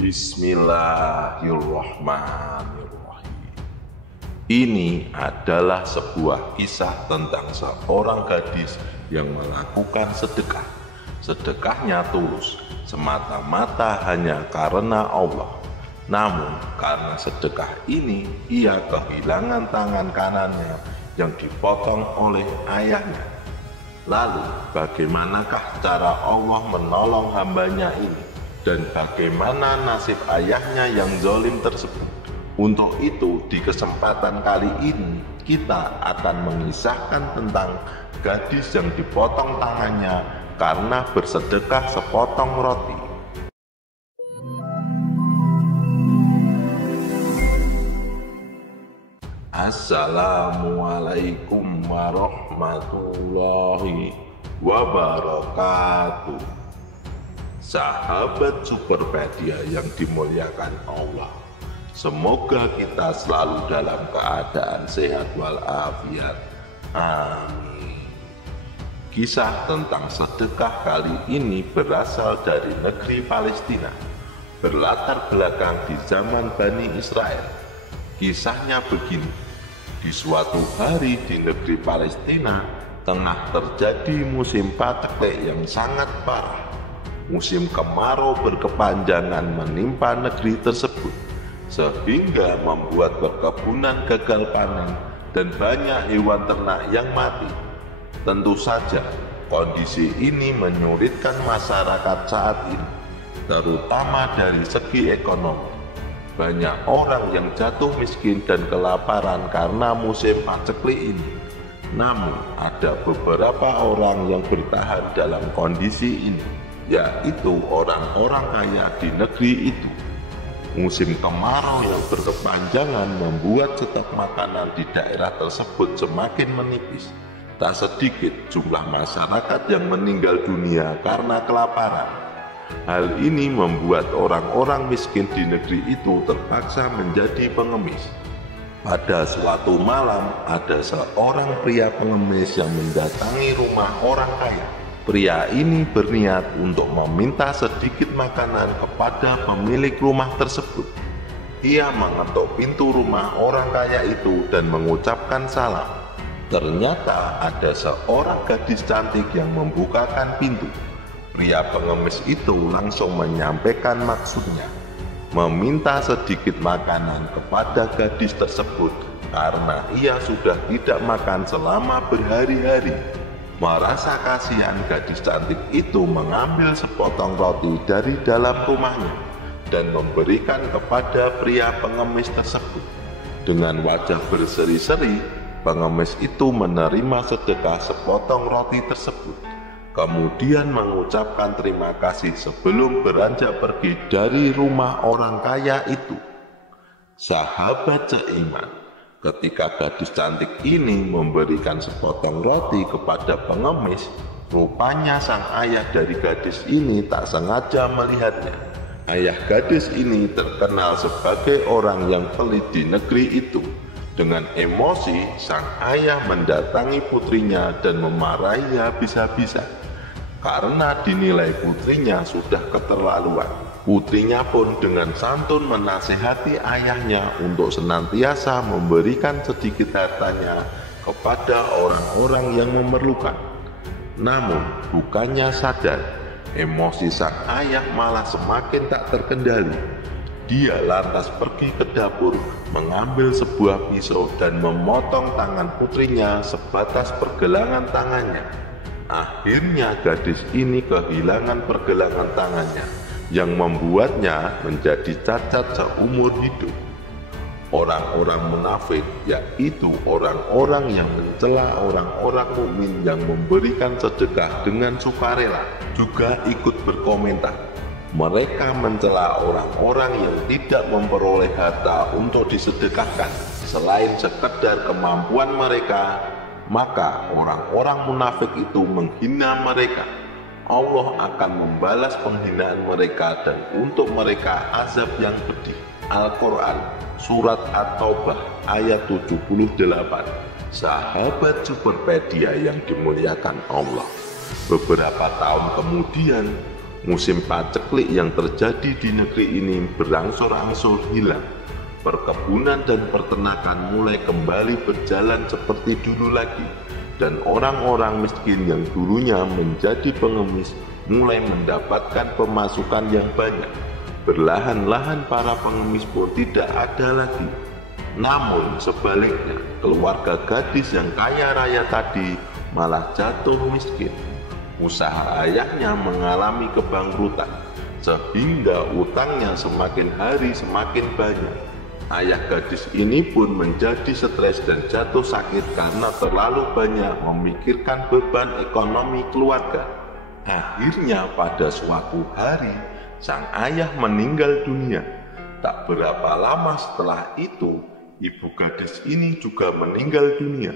Bismillahirrahmanirrahim. Ini adalah sebuah kisah tentang seorang gadis yang melakukan sedekah. Sedekahnya tulus, semata-mata hanya karena Allah. Namun karena sedekah ini, ia kehilangan tangan kanannya yang dipotong oleh ayahnya. Lalu bagaimanakah cara Allah menolong hambanya ini? Dan bagaimana nasib ayahnya yang zalim tersebut? Untuk itu, di kesempatan kali ini kita akan mengisahkan tentang gadis yang dipotong tangannya karena bersedekah sepotong roti. Assalamualaikum warahmatullahi wabarakatuh. Sahabat Superpedia yang dimuliakan Allah, semoga kita selalu dalam keadaan sehat walafiat. Amin. Kisah tentang sedekah kali ini berasal dari negeri Palestina, berlatar belakang di zaman Bani Israel. Kisahnya begini: di suatu hari di negeri Palestina tengah terjadi musim paceklik yang sangat parah. Musim kemarau berkepanjangan menimpa negeri tersebut, sehingga membuat perkebunan gagal panen dan banyak hewan ternak yang mati. Tentu saja kondisi ini menyulitkan masyarakat saat ini, terutama dari segi ekonomi. Banyak orang yang jatuh miskin dan kelaparan karena musim paceklik ini. Namun ada beberapa orang yang bertahan dalam kondisi ini, yaitu orang-orang kaya di negeri itu. Musim kemarau yang berkepanjangan membuat stok makanan di daerah tersebut semakin menipis. Tak sedikit jumlah masyarakat yang meninggal dunia karena kelaparan. Hal ini membuat orang-orang miskin di negeri itu terpaksa menjadi pengemis. Pada suatu malam, ada seorang pria pengemis yang mendatangi rumah orang kaya. Pria ini berniat untuk meminta sedikit makanan kepada pemilik rumah tersebut. Ia mengetuk pintu rumah orang kaya itu dan mengucapkan salam. Ternyata ada seorang gadis cantik yang membukakan pintu. Pria pengemis itu langsung menyampaikan maksudnya, meminta sedikit makanan kepada gadis tersebut karena ia sudah tidak makan selama berhari-hari. Merasa kasihan, gadis cantik itu mengambil sepotong roti dari dalam rumahnya dan memberikan kepada pria pengemis tersebut. Dengan wajah berseri-seri, pengemis itu menerima sedekah sepotong roti tersebut, kemudian mengucapkan terima kasih sebelum beranjak pergi dari rumah orang kaya itu. Sahabat seiman, ketika gadis cantik ini memberikan sepotong roti kepada pengemis, rupanya sang ayah dari gadis ini tak sengaja melihatnya. Ayah gadis ini terkenal sebagai orang yang pelit di negeri itu. Dengan emosi, sang ayah mendatangi putrinya dan memarahinya habis-habisan karena dinilai putrinya sudah keterlaluan. Putrinya pun dengan santun menasihati ayahnya untuk senantiasa memberikan sedikit hartanya kepada orang-orang yang memerlukan. Namun bukannya sadar, emosi sang ayah malah semakin tak terkendali. Dia lantas pergi ke dapur, mengambil sebuah pisau dan memotong tangan putrinya sebatas pergelangan tangannya. Akhirnya gadis ini kehilangan pergelangan tangannya, yang membuatnya menjadi cacat seumur hidup. Orang-orang munafik, yaitu orang-orang yang mencela orang-orang mukmin yang memberikan sedekah dengan sukarela, juga ikut berkomentar. Mereka mencela orang-orang yang tidak memperoleh harta untuk disedekahkan selain sekedar kemampuan mereka. Maka orang-orang munafik itu menghina mereka. Allah akan membalas penghinaan mereka dan untuk mereka azab yang pedih. Al-Quran Surat At-Taubah ayat 78. Sahabat Superpedia yang dimuliakan Allah, beberapa tahun kemudian Musim paceklik yang terjadi di negeri ini berangsur-angsur hilang. Perkebunan dan peternakan mulai kembali berjalan seperti dulu lagi, dan orang-orang miskin yang dulunya menjadi pengemis mulai mendapatkan pemasukan yang banyak. Perlahan-lahan para pengemis pun tidak ada lagi. Namun sebaliknya, keluarga gadis yang kaya raya tadi malah jatuh miskin. Usaha ayahnya mengalami kebangkrutan, sehingga utangnya semakin hari semakin banyak. Ayah gadis ini pun menjadi stres dan jatuh sakit karena terlalu banyak memikirkan beban ekonomi keluarga. Akhirnya pada suatu hari, sang ayah meninggal dunia. Tak berapa lama setelah itu, ibu gadis ini juga meninggal dunia.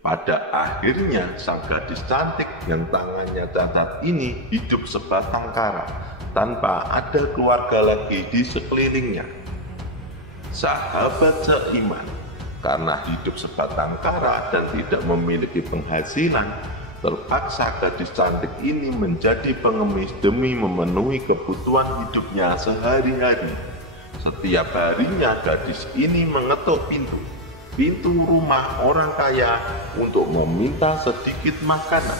Pada akhirnya sang gadis cantik yang tangannya cacat ini hidup sebatang kara tanpa ada keluarga lagi di sekelilingnya. Sahabat seiman, karena hidup sebatang kara dan tidak memiliki penghasilan, terpaksa gadis cantik ini menjadi pengemis demi memenuhi kebutuhan hidupnya sehari-hari. Setiap harinya gadis ini mengetuk pintu rumah orang kaya untuk meminta sedikit makanan.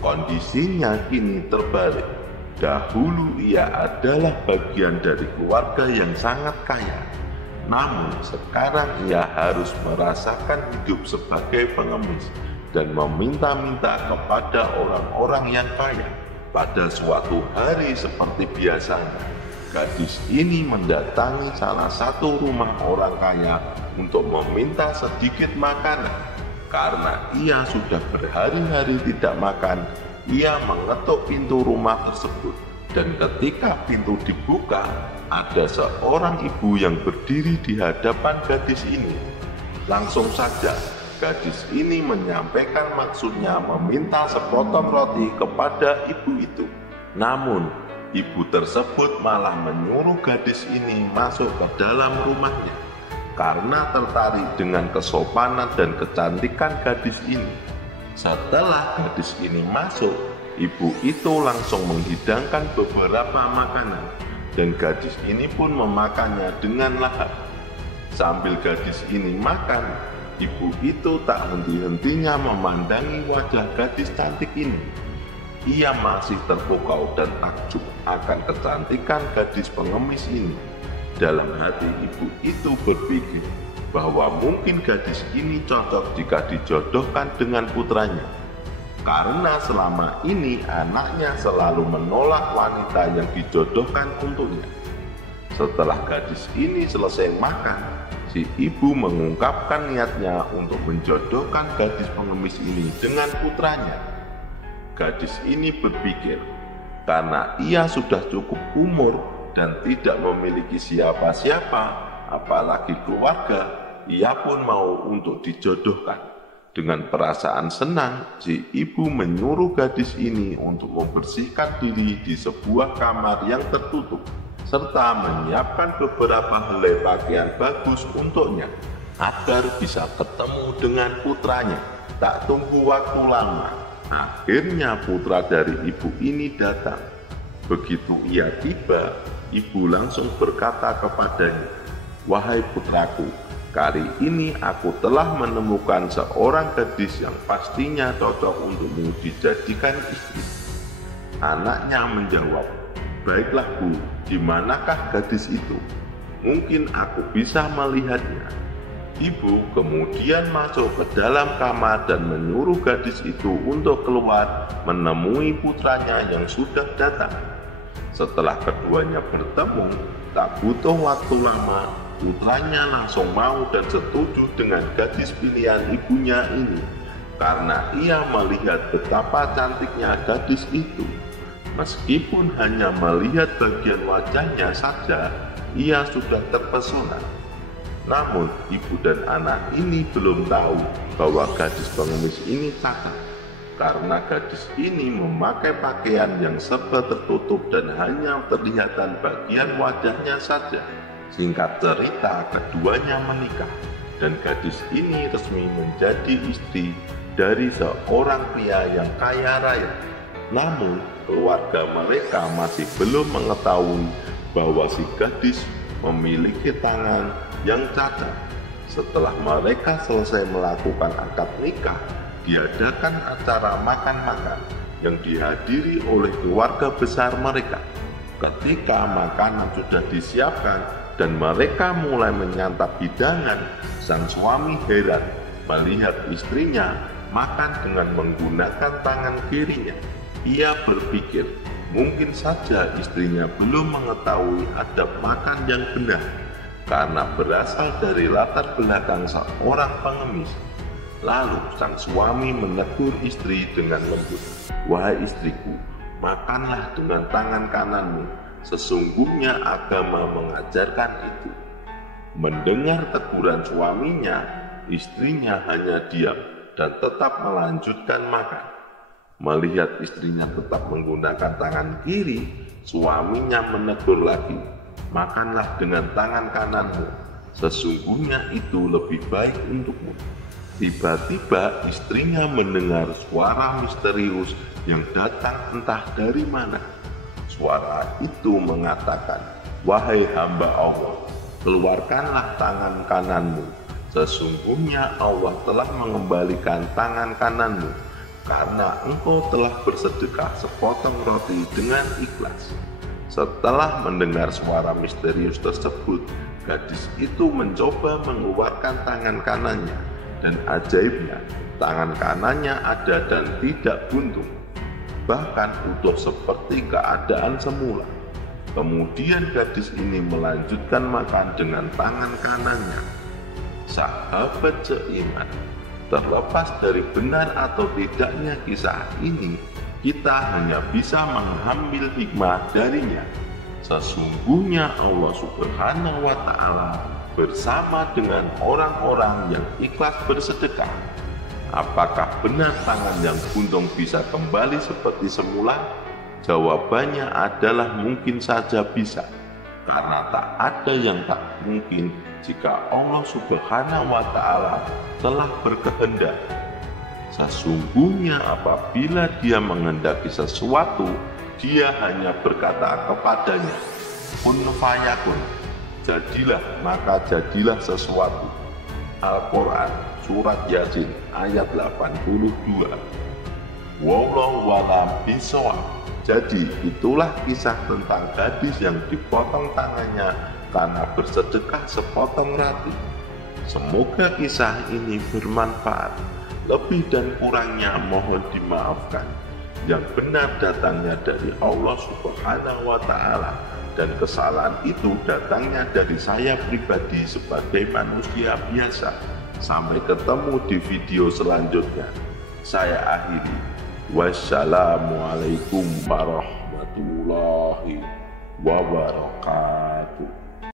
Kondisinya kini terbalik. Dahulu ia adalah bagian dari keluarga yang sangat kaya. Namun sekarang ia harus merasakan hidup sebagai pengemis dan meminta-minta kepada orang-orang yang kaya. Pada suatu hari seperti biasanya, gadis ini mendatangi salah satu rumah orang kaya untuk meminta sedikit makanan. Karena ia sudah berhari-hari tidak makan, ia mengetuk pintu rumah tersebut. Dan ketika pintu dibuka, ada seorang ibu yang berdiri di hadapan gadis ini. Langsung saja gadis ini menyampaikan maksudnya meminta sepotong roti kepada ibu itu. Namun ibu tersebut malah menyuruh gadis ini masuk ke dalam rumahnya karena tertarik dengan kesopanan dan kecantikan gadis ini. Setelah gadis ini masuk, ibu itu langsung menghidangkan beberapa makanan dan gadis ini pun memakannya dengan lahap. Sambil gadis ini makan, ibu itu tak henti-hentinya memandangi wajah gadis cantik ini. Ia masih terpukau dan takjub akan kecantikan gadis pengemis ini. Dalam hati ibu itu berpikir bahwa mungkin gadis ini cocok jika dijodohkan dengan putranya. Karena selama ini anaknya selalu menolak wanita yang dijodohkan untuknya. Setelah gadis ini selesai makan, si ibu mengungkapkan niatnya untuk menjodohkan gadis pengemis ini dengan putranya. Gadis ini berpikir, karena ia sudah cukup umur dan tidak memiliki siapa-siapa, apalagi keluarga, ia pun mau untuk dijodohkan. Dengan perasaan senang, si ibu menyuruh gadis ini untuk membersihkan diri di sebuah kamar yang tertutup, serta menyiapkan beberapa helai pakaian bagus untuknya, agar bisa ketemu dengan putranya. Tak tunggu waktu lama, akhirnya putra dari ibu ini datang. Begitu ia tiba, ibu langsung berkata kepadanya, "Wahai putraku, kali ini aku telah menemukan seorang gadis yang pastinya cocok untukmu dijadikan istri." Anaknya menjawab, "Baiklah Bu, di manakah gadis itu? Mungkin aku bisa melihatnya." Ibu kemudian masuk ke dalam kamar dan menyuruh gadis itu untuk keluar menemui putranya yang sudah datang. Setelah keduanya bertemu, tak butuh waktu lama, putranya langsung mau dan setuju dengan gadis pilihan ibunya ini, karena ia melihat betapa cantiknya gadis itu. Meskipun hanya melihat bagian wajahnya saja, ia sudah terpesona. Namun ibu dan anak ini belum tahu bahwa gadis pengemis ini cacat, karena gadis ini memakai pakaian yang serba tertutup dan hanya terlihatan bagian wajahnya saja. Singkat cerita, keduanya menikah dan gadis ini resmi menjadi istri dari seorang pria yang kaya raya. Namun, keluarga mereka masih belum mengetahui bahwa si gadis memiliki tangan yang cacat. Setelah mereka selesai melakukan akad nikah, diadakan acara makan-makan yang dihadiri oleh keluarga besar mereka. Ketika makanan sudah disiapkan dan mereka mulai menyantap hidangan, sang suami heran melihat istrinya makan dengan menggunakan tangan kirinya. Ia berpikir, mungkin saja istrinya belum mengetahui adab makan yang benar, karena berasal dari latar belakang seorang pengemis. Lalu sang suami menegur istri dengan lembut, "Wahai istriku, makanlah dengan tangan kananmu, sesungguhnya agama mengajarkan itu." Mendengar teguran suaminya, istrinya hanya diam dan tetap melanjutkan makan. Melihat istrinya tetap menggunakan tangan kiri, suaminya menegur lagi, "Makanlah dengan tangan kananmu, sesungguhnya itu lebih baik untukmu." Tiba-tiba istrinya mendengar suara misterius yang datang entah dari mana. Suara itu mengatakan, "Wahai hamba Allah, keluarkanlah tangan kananmu, sesungguhnya Allah telah mengembalikan tangan kananmu, karena engkau telah bersedekah sepotong roti dengan ikhlas." Setelah mendengar suara misterius tersebut, gadis itu mencoba mengeluarkan tangan kanannya, dan ajaibnya, tangan kanannya ada dan tidak buntung, bahkan utuh seperti keadaan semula. Kemudian gadis ini melanjutkan makan dengan tangan kanannya. Sahabat seiman, terlepas dari benar atau tidaknya kisah ini, kita hanya bisa mengambil hikmah darinya. Sesungguhnya Allah Subhanahu wa Ta'ala bersama dengan orang-orang yang ikhlas bersedekah. Apakah benar tangan yang buntung bisa kembali seperti semula? Jawabannya adalah mungkin saja bisa, karena tak ada yang tak mungkin jika Allah Subhanahu wa Ta'ala telah berkehendak. Sesungguhnya apabila Dia menghendaki sesuatu, Dia hanya berkata kepadanya, "Kun fayakun," jadilah maka jadilah sesuatu. Al-Quran Surat Yasin ayat 82. Wallahu a'lam bishawab. Jadi itulah kisah tentang gadis yang dipotong tangannya karena bersedekah sepotong roti. Semoga kisah ini bermanfaat. Lebih dan kurangnya mohon dimaafkan. Yang benar datangnya dari Allah Subhanahu wa Ta'ala, dan kesalahan itu datangnya dari saya pribadi sebagai manusia biasa. Sampai ketemu di video selanjutnya. Saya akhiri. Wassalamualaikum warahmatullahi wabarakatuh.